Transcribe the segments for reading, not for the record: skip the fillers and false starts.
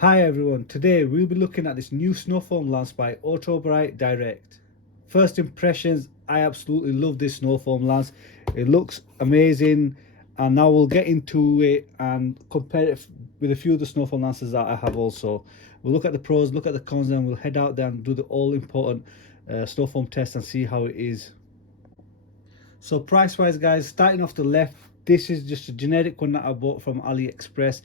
Hi everyone, today we'll be looking at this new Snowfoam lance by Autobrite Direct. First impressions, I absolutely love this Snowfoam lance. It looks amazing, and now we'll get into it and compare it with a few of the Snowfoam lances that I have also. We'll look at the pros, look at the cons, and we'll head out there and do the all important Snowfoam test and see how it is. So price wise guys, starting off the left, this is just a generic one that I bought from AliExpress.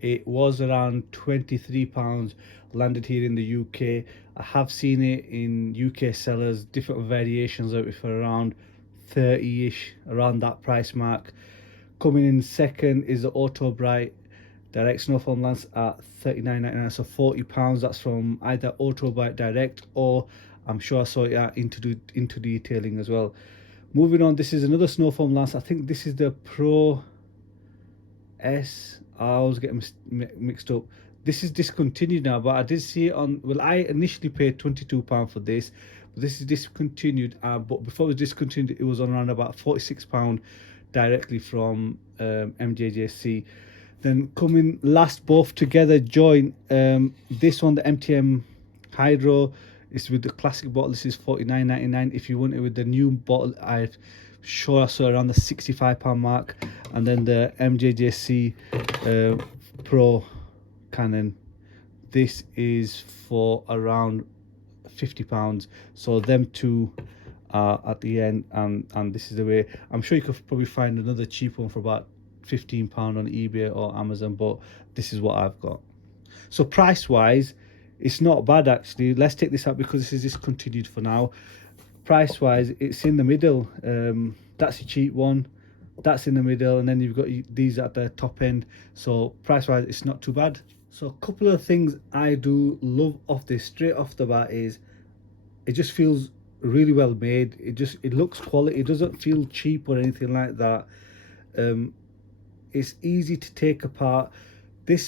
It was around £23, landed here in the UK. I have seen it in UK sellers, different variations of it for around 30ish, around that price mark. Coming in second is the Autobrite Direct Snowfoam lance at £39.99, so £40. That's from either Autobrite Direct, or I'm sure I saw it at into detailing as well. Moving on, this is another Snowfoam lance. I think this is the Pro S. I always get mixed up. This is discontinued now, but I did see it on, well, I initially paid £22 for this, but this is discontinued. But before it was discontinued, it was on around about £46 directly from Mjjc. Then coming last, both together joint, this one, the MTM Hydro, is with the classic bottle. This is £49.99. If you want it with the new bottle, I'm sure I saw around the £65 mark. And then the Mjjc Pro Cannon, this is for around £50. So them two are at the end, and this is the way. I'm sure you could probably find another cheap one for about £15 on eBay or Amazon, but this is what I've got. So price wise, it's not bad actually. Let's take this out because this is discontinued for now. Price wise, it's in the middle. That's a cheap one, that's in the middle, and then you've got these at the top end. So price wise, it's not too bad. So a couple of things I do love off this straight off the bat is it just feels really well made. It looks quality. It doesn't feel cheap or anything like that. It's easy to take apart. To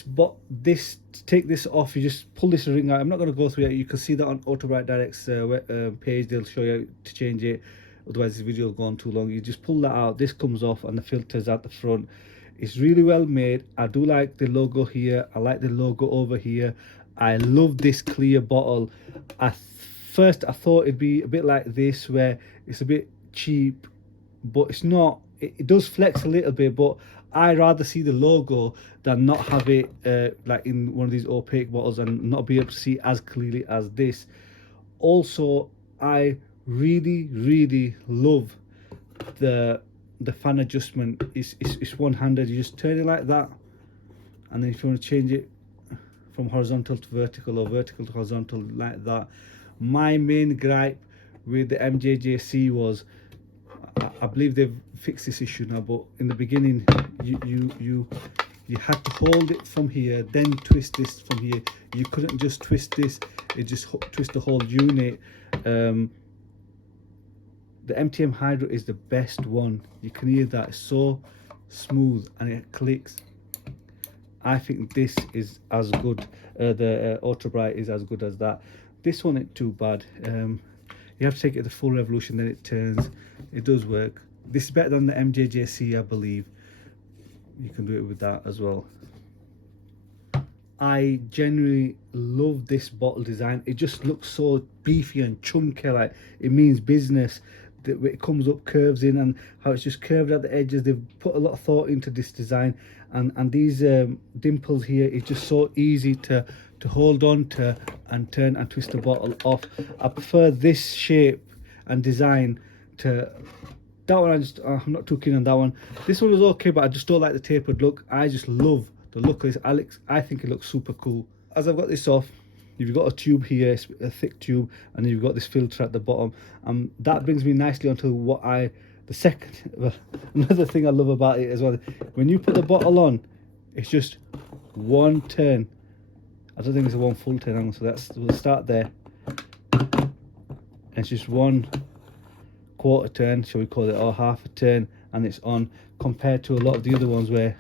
take this off, you just pull this ring out. I'm not going to go through it. You can see that on Autobrite Direct's page. They'll show you how to change it, otherwise this video will go on too long. You just pull that out, this comes off, and the filter's at the front. It's really well made. I do like the logo here. I like the logo over here. I love this clear bottle. First I thought it'd be a bit like this, where it's a bit cheap, but it's not. It does flex a little bit, but I rather see the logo than not have it like in one of these opaque bottles and not be able to see as clearly as this. Also, I really love the fan adjustment. It's one-handed. You just turn it like that, and then if you want to change it from horizontal to vertical or vertical to horizontal, like that. My main gripe with the Mjjc was, I believe they've fixed this issue now, but in the beginning you had to hold it from here, then twist this from here. You couldn't just twist this, it just twist the whole unit. The MTM Hydro is the best one. You can hear that, it's so smooth and it clicks. I think this is as good. The Autobrite is as good as that. This one ain't too bad. You have to take it the full revolution, then it turns. It does work. This is better than the Mjjc, I believe. You can do it with that as well. I genuinely love this bottle design. It just looks so beefy and chunky, like it means business. It comes up, curves in, and how it's just curved at the edges. They've put a lot of thought into this design, and these dimples here is just so easy to hold on to and turn and twist the bottle off. I prefer this shape and design to that one. I'm not too keen on that one. This one is okay, but I just don't like the tapered look. I just love the look of this. I think it looks super cool. As I've got this off, you've got a tube here, it's a thick tube, and you've got this filter at the bottom. That brings me nicely onto another thing I love about it as well. When you put the bottle on, it's just one turn. I don't think it's a one full turn, so we'll start there. And it's just one quarter turn, shall we call it, or half a turn, and it's on, compared to a lot of the other ones where,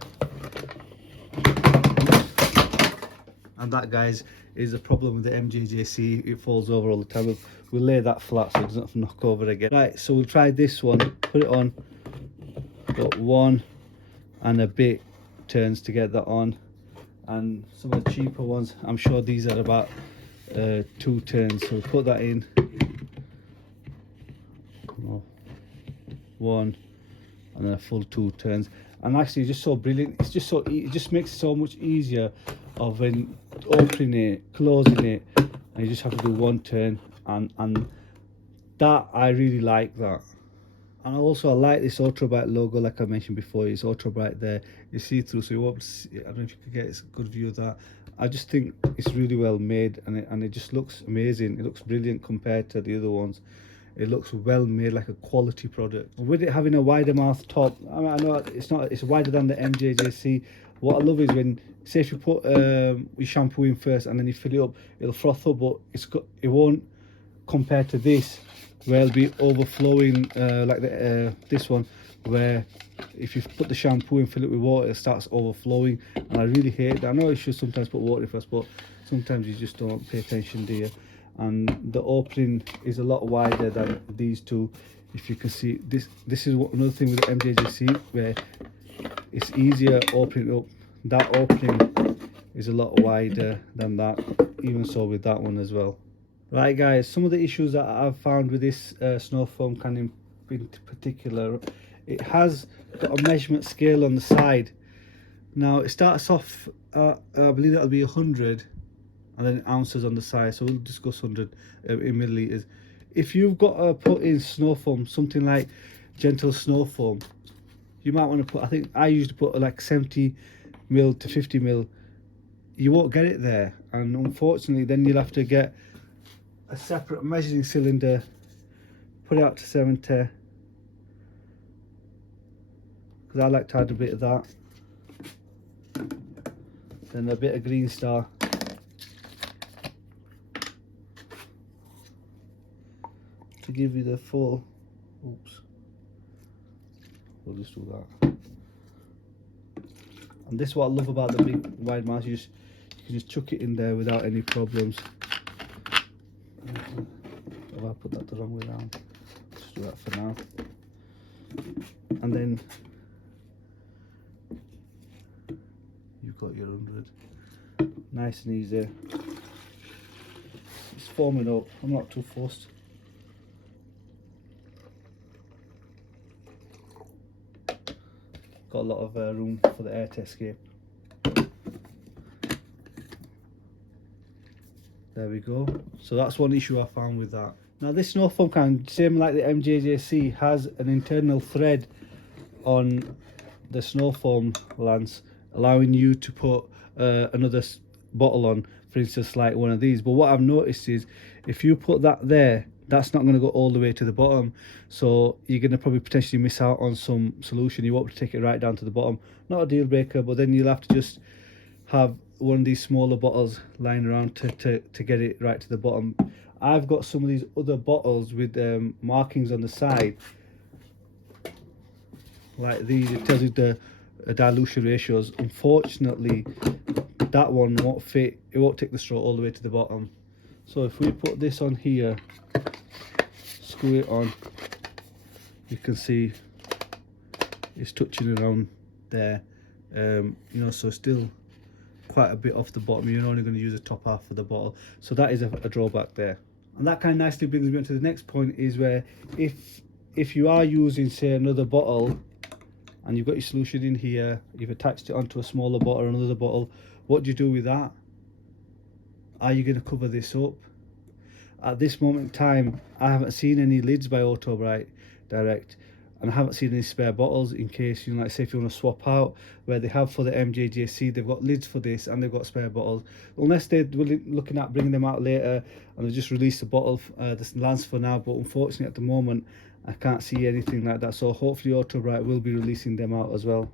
and that, guys, is a problem with the Mjjc. It falls over all the time. We'll lay that flat so it doesn't knock over again. Right, so we'll try this one. Put it on. Got one and a bit turns to get that on. and some of the cheaper ones, I'm sure these are about 2 turns. So put that in. One, and then a full 2 turns. And actually, it's just so brilliant. It's just so it just makes it so much easier of when opening it, closing it, and you just have to do 1 turn, and that I really like that. And also, I like this Autobrite logo, like I mentioned before. It's Autobrite there. You see through, so you won't see, I don't know if you can get a good view of that. I just think it's really well made, and it just looks amazing. It looks brilliant compared to the other ones. It looks well made, like a quality product. With it having a wider mouth top, I mean, I know it's wider than the Mjjc. What I love is when, say, if you put your shampoo in first and then you fill it up, it'll froth up, but it won't compare to this, where it'll be overflowing like this one, where if you put the shampoo and fill it with water, it starts overflowing, and I really hate that. I know you should sometimes put water in first, but sometimes you just don't pay attention, do you? And the opening is a lot wider than these two. If you can see, this is another thing with the Mjjc, where it's easier opening up. That opening is a lot wider than that, even so with that one as well. Right guys, some of the issues that I've found with this Snowfoam can in particular, it has got a measurement scale on the side. Now it starts off I believe that'll be 100, and then ounces on the side, so we'll discuss 100 in milliliters. If you've got to put in Snowfoam, something like gentle Snowfoam, you might want to put, I think I usually put like 70ml to 50ml. You won't get it there, and unfortunately then you'll have to get a separate measuring cylinder, put it out to 70, because I like to add a bit of that, then a bit of Green Star, to give you the full, oops, we'll just do that. And this is what I love about the big wide mouth, you can just chuck it in there without any problems. Have I put that the wrong way around? Let's do that for now. And then you've got your 100. Nice and easy. It's forming up, I'm not too fussed. Got a lot of room for the air to escape. There we go. So that's one issue I found with that. Now this Snowfoam can, same like the Mjjc, has an internal thread on the Snowfoam lance, allowing you to put another bottle on, for instance like one of these. But what I've noticed is if you put that there, that's not going to go all the way to the bottom, so you're going to probably potentially miss out on some solution. You won't take it right down to the bottom. Not a deal breaker, but then you'll have to just have one of these smaller bottles lying around to get it right to the bottom. I've got some of these other bottles with markings on the side like these. It tells you the dilution ratios. Unfortunately that one won't fit, it won't take the straw all the way to the bottom. So if we put this on here, screw it on, you can see it's touching around there, you know, so still quite a bit off the bottom. You're only going to use the top half of the bottle, so that is a drawback there. And that kind of nicely brings me on to the next point, is where if you are using, say, another bottle and you've got your solution in here, you've attached it onto a smaller bottle or another bottle, what do you do with that? Are you going to cover this up? At this moment in time, I haven't seen any lids by Autobrite Direct, and I haven't seen any spare bottles in case, you know, like say if you want to swap out, where they have for the Mjjc, they've got lids for this and they've got spare bottles. Unless they're looking at bringing them out later and they just release the bottle, this lance for now, but unfortunately at the moment I can't see anything like that, so hopefully Autobrite will be releasing them out as well.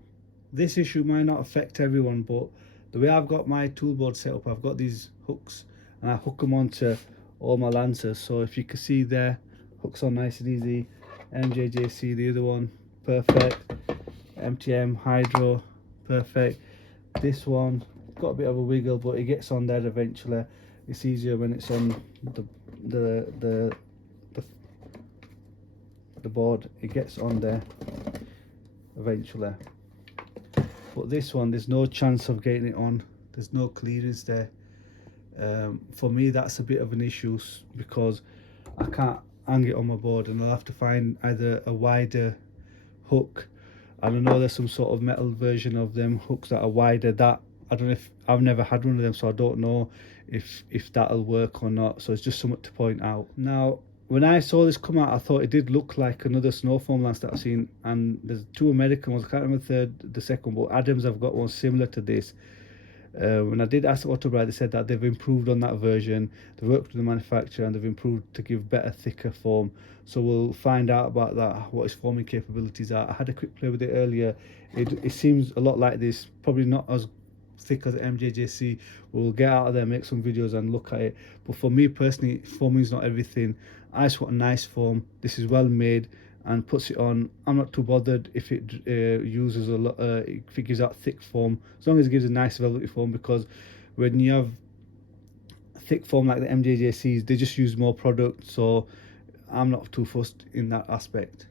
This issue might not affect everyone, but the way I've got my toolboard set up, I've got these hooks and I hook them onto all my lances. So if you can see there, hooks on nice and easy. Mjjc, the other one, perfect. MTM Hydro, perfect. This one got a bit of a wiggle, but it gets on there eventually. It's easier when it's on the board. It gets on there eventually. But this one, there's no chance of getting it on. there's no clearance there. For me, that's a bit of an issue because I can't hang it on my board, and I'll have to find either a wider hook. And I know there's some sort of metal version of them hooks that are wider. That I don't know, if I've never had one of them, so I don't know if that'll work or not. So it's just something to point out. Now, when I saw this come out, I thought it did look like another Snowfoam lance that I've seen, and there's two American ones. I can't remember the second, but Adams have got one similar to this. When I did ask Autobrite, they said that they've improved on that version. They've worked with the manufacturer and they've improved to give better, thicker foam. So we'll find out about that, what its foaming capabilities are. I had a quick play with it earlier. It seems a lot like this, probably not as thick as Mjjc. We'll get out of there, make some videos and look at it. But for me personally, foaming is not everything. I just want a nice foam. This is well made and puts it on. I'm not too bothered if it uses a lot, if it gives out thick foam, as long as it gives a nice velvety foam, because when you have thick foam like the Mjjcs, they just use more product, so I'm not too fussed in that aspect.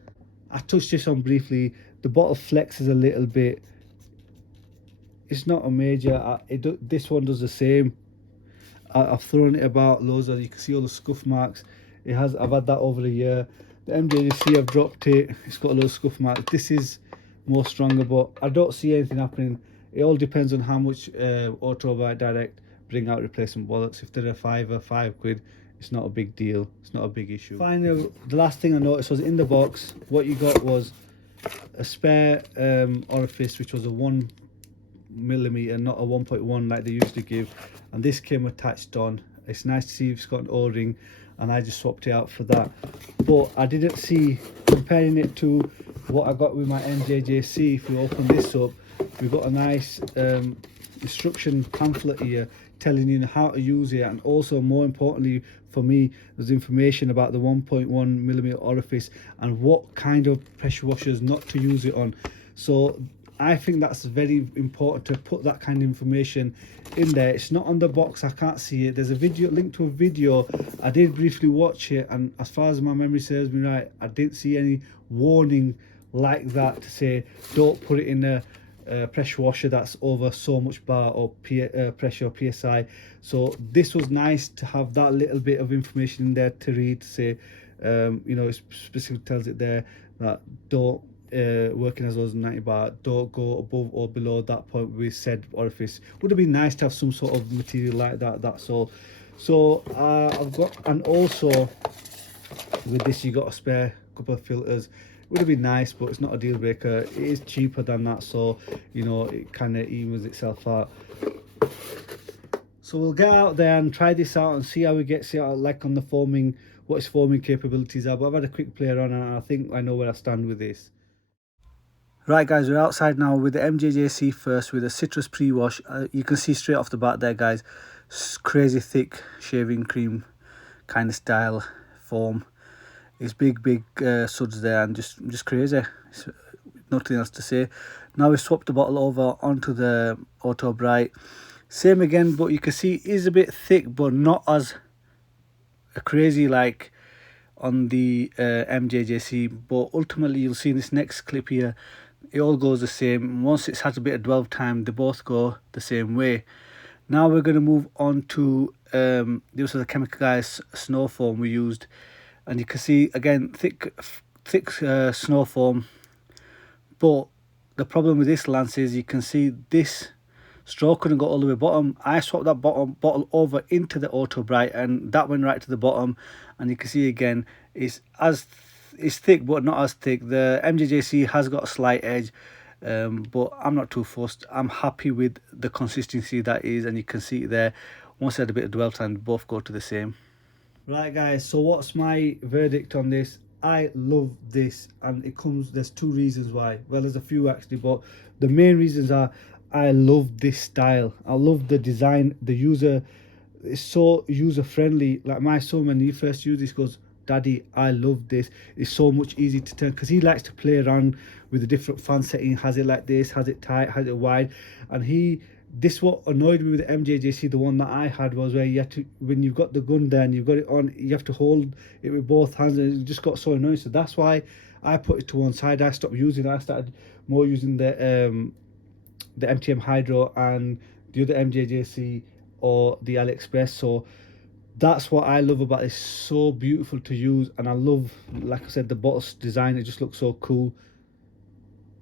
I touched this on briefly. The bottle flexes a little bit. It's not a major. This one does the same. I've thrown it about loads of, you can see all the scuff marks. I've had that over the year. The Mjjc, I've dropped it. It's got a little scuff marks. This is more stronger, but I don't see anything happening. It all depends on how much Autobrite Direct bring out replacement wallets. If they're a £5, it's not a big deal. It's not a big issue. Finally, the last thing I noticed was in the box, what you got was a spare orifice, which was a 1mm, not a 1.1 like they used to give, and this came attached on. It's nice to see it's got an O-ring, and I just swapped it out for that. But I didn't see, comparing it to what I got with my Mjjc, if we open this up, we've got a nice instruction pamphlet here telling you how to use it, and also more importantly for me, there's information about the 1.1mm orifice and what kind of pressure washers not to use it on. So I think that's very important to put that kind of information in there. It's not on the box, I can't see it. There's a video, link to a video. I did briefly watch it, and as far as my memory serves me right, I didn't see any warning like that to say don't put it in a pressure washer that's over so much bar or pressure or psi. So this was nice to have that little bit of information in there to read, to say you know, it specifically tells it there that don't working as low as 90 bar, don't go above or below that point with said orifice. Would have been nice to have some sort of material like that, that's all. So I've got, and also with this you got a spare couple of filters. Would have been nice, but it's not a deal breaker. It is cheaper than that, so you know, it kind of evens itself out. So we'll get out there and try this out and see how it gets out, like on the foaming, what its foaming capabilities are. But I've had a quick play around and I think I know where I stand with this. Right guys, we're outside now with the Mjjc first, with a citrus pre-wash. You can see straight off the bat there guys, crazy thick shaving cream kind of style foam. It's big suds there, and just crazy. It's nothing else to say. Now we swapped the bottle over onto the Autobrite. Same again, but you can see it is a bit thick, but not as crazy like on the Mjjc. But ultimately you'll see in this next clip here, it all goes the same. Once it's had a bit of dwell time, they both go the same way. Now we're going to move on to this was a chemical guys Snowfoam we used, and you can see again thick Snowfoam. But the problem with this lance is you can see this straw couldn't go all the way bottom. I swapped that bottle over into the Autobrite and that went right to the bottom, and you can see again it's thick but not as thick. The Mjjc has got a slight edge, but I'm not too fussed. I'm happy with the consistency that is, and you can see it there. Once I had a bit of dwell time, both go to the same. Right guys, so what's my verdict on this? I love this, and there's two reasons why. Well, there's a few actually, but the main reasons are I love this style. I love the design, the user. It's so user friendly. Like my son, when he first used this, goes, "Daddy, I love this. It's so much easy to turn," because he likes to play around with the different fan settings. Has it like this, has it tight, has it wide, and this what annoyed me with the Mjjc, the one that I had, was where you have to, when you've got the gun there and you've got it on, you have to hold it with both hands, and it just got so annoying. So that's why I put it to one side. I stopped using it. I started more using the MTM Hydro and the other MJJC or the AliExpress. So that's what I love about it. It's so beautiful to use, and I love, like I said, the bottle's design. It just looks so cool.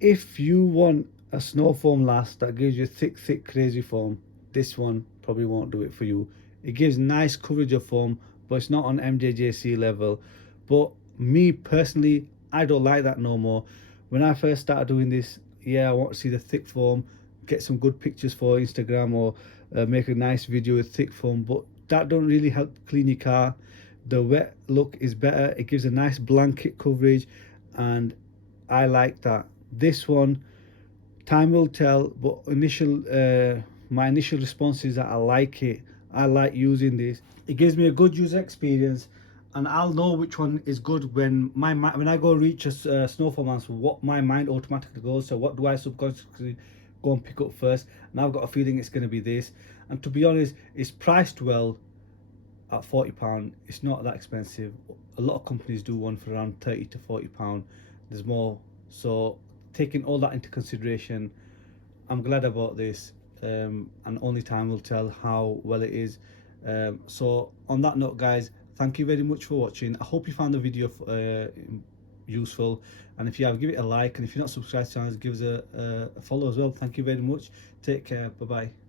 If you want a snow foam last that gives you thick crazy foam, this one probably won't do it for you. It gives nice coverage of foam, but it's not on MJJC level. But me personally, I don't like that no more. When I first started doing this, yeah, I want to see the thick foam, get some good pictures for Instagram, or make a nice video with thick foam, but that don't really help clean your car. The wet look is better. It gives a nice blanket coverage, and I like that. This one, time will tell, but my initial response is that I like it. I like using this. It gives me a good user experience, and I'll know which one is good when when I go reach a snowfall answer, what my mind automatically goes. So what do I subconsciously go and pick up first? And I've got a feeling it's going to be this. And to be honest, it's priced well at £40. It's not that expensive. A lot of companies do one for around £30 to £40. There's more. So taking all that into consideration, I'm glad I bought this, and only time will tell how well it is. So on that note, guys, thank you very much for watching. I hope you found the video useful, and if you have, give it a like, and if you're not subscribed to the channel, give us a follow as well. Thank you very much. Take care. Bye bye.